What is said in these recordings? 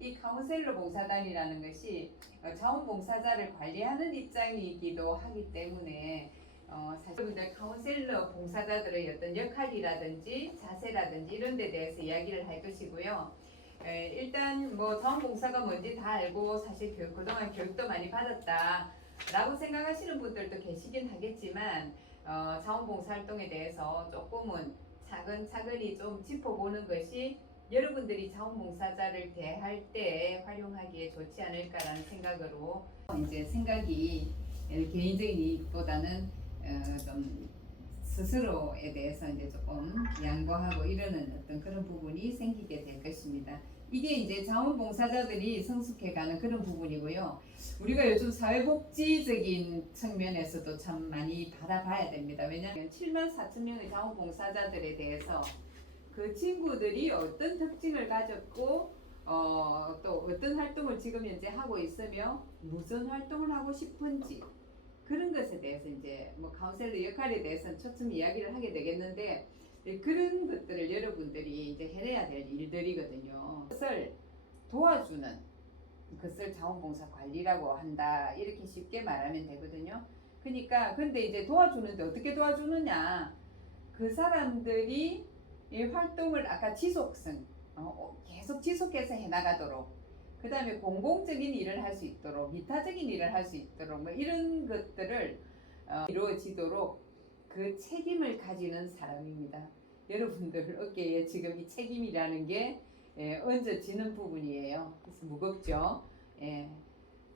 이 카운셀러 봉사단이라는 것이 어, 자원봉사자를 관리하는 입장이기도 하기 때문에 어, 사실 여러분들 카운셀러 봉사자들의 어떤 역할이라든지 자세라든지 이런 데 대해서 이야기를 할 것이고요. 에, 일단 뭐 자원봉사가 뭔지 다 알고 사실 교육, 그동안 교육도 많이 받았다 라고 생각하시는 분들도 계시긴 하겠지만 어, 자원봉사 활동에 대해서 조금은 차근차근히 좀 짚어보는 것이 여러분들이 자원봉사자를 대할 때 활용하기에 좋지 않을까라는 생각으로 이제 생각이 개인적인 이익보다는 어, 좀 스스로에 대해서 이제 조금 양보하고 이러는 어떤 그런 부분이 생기게 될 것입니다. 이게 이제 자원봉사자들이 성숙해가는 그런 부분이고요. 우리가 요즘 사회복지적인 측면에서도 참 많이 받아봐야 됩니다. 왜냐하면 7만 4천 명의 자원봉사자들에 대해서 그 친구들이 어떤 특징을 가졌고 어, 또 어떤 활동을 지금 현재 하고 있으며 무슨 활동을 하고 싶은지 그런 것에 대해서 이제 뭐 카운셀러 역할에 대해서는 초점 이야기를 하게 되겠는데 네, 그런 것들을 여러분들이 이제 해내야 될 일들이거든요. 그것을 도와주는 그것을 자원봉사 관리라고 한다 이렇게 쉽게 말하면 되거든요. 그러니까 근데 이제 도와주는데 어떻게 도와주느냐 그 사람들이 이 활동을 아까 지속성 어, 계속 지속해서 해나가도록 그 다음에 공공적인 일을 할 수 있도록 이타적인 일을 할 수 있도록 뭐 이런 것들을 어, 이루어지도록 그 책임을 가지는 사람입니다. 여러분들 어깨에 지금 이 책임이라는 게 예, 얹어지는 부분이에요. 그래서 무겁죠. 예,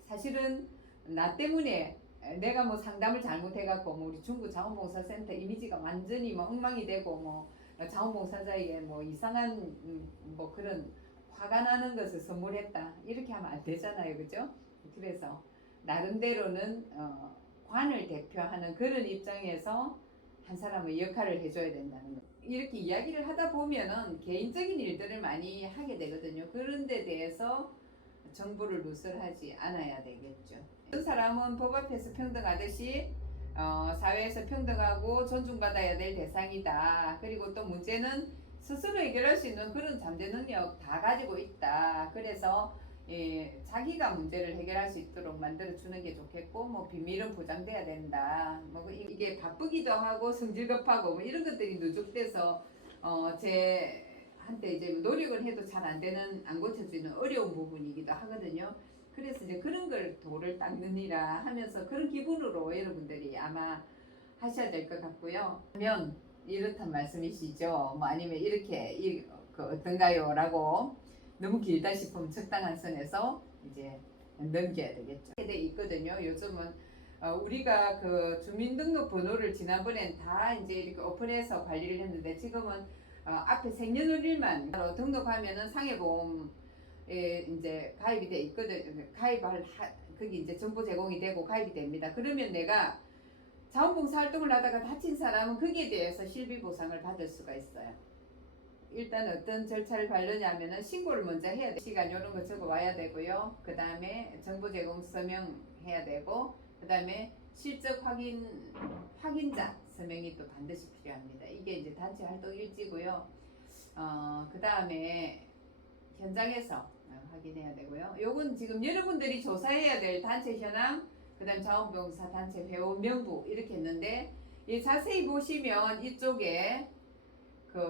사실은 나 때문에 내가 뭐 상담을 잘못해갖고 뭐 우리 중구 자원봉사센터 이미지가 완전히 뭐 엉망이 되고 뭐 자원봉사자에게 뭐 이상한 음, 뭐 그런 화가 나는 것을 선물했다 이렇게 하면 안 되잖아요, 그죠? 그래서 나름대로는 어, 관을 대표하는 그런 입장에서 한 사람의 역할을 해줘야 된다는 거. 이렇게 이야기를 하다 보면은 개인적인 일들을 많이 하게 되거든요. 그런 데 대해서 정보를 누설하지 않아야 되겠죠. 어떤 사람은 법 앞에서 평등하듯이 어, 사회에서 평등하고 존중받아야 될 대상이다. 그리고 또 문제는 스스로 해결할 수 있는 그런 잠재 능력 다 가지고 있다. 그래서 예, 자기가 문제를 해결할 수 있도록 만들어 주는 게 좋겠고 뭐 비밀은 보장돼야 된다. 뭐 이- 이게 바쁘기도 하고 성질급하고 뭐 이런 것들이 누적돼서 어, 제 한때 이제 노력을 해도 잘 안 되는 안 고쳐지는 어려운 부분이기도 하거든요. 그래서 이제 그런 걸 돌을 닦느니라 하면서 그런 기분으로 여러분들이 아마 하셔야 될 것 같고요. 그러면 이렇단 말씀이시죠. 뭐 아니면 이렇게 이, 그 어떤가요?라고 너무 길다 싶으면 적당한 선에서 이제 넘겨야 되겠죠. 돼 있거든요. 요즘은 어, 우리가 그 주민등록 번호를 지난번엔 다 이제 이렇게 오픈해서 관리를 했는데 지금은 어, 앞에 생년월일만 등록하면은 상해보험에 이제 가입이 돼 있거든. 가입할 하, 거기 이제 정보 제공이 되고 가입이 됩니다. 그러면 내가 자원봉사 활동을 하다가 다친 사람은 거기에 대해서 실비 보상을 받을 수가 있어요. 일단 어떤 절차를 밟느냐면은 신고를 먼저 해야 돼. 시간 이런 거 적어 와야 되고요. 그 다음에 정보 제공 서명 해야 되고, 그 다음에 실적 확인 확인자 서명이 또 반드시 필요합니다. 이게 이제 단체 활동 일지고요. 어, 그 다음에 현장에서 어, 확인해야 되고요. 요건 지금 여러분들이 조사해야 될 단체 현황, 그 다음 자원봉사 단체 회원 명부 이렇게 했는데 이 자세히 보시면 이쪽에 그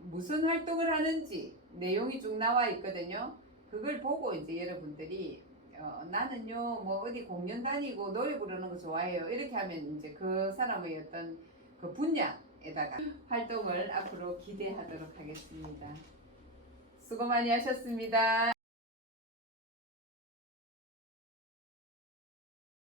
무슨 활동을 하는지 내용이 쭉 나와 있거든요. 그걸 보고 이제 여러분들이 어, 나는요 뭐 어디 공연 다니고 노래 부르는 거 좋아해요 이렇게 하면 이제 그 사람의 어떤 그 분야에다가 활동을 앞으로 기대하도록 하겠습니다. 수고 많이 하셨습니다.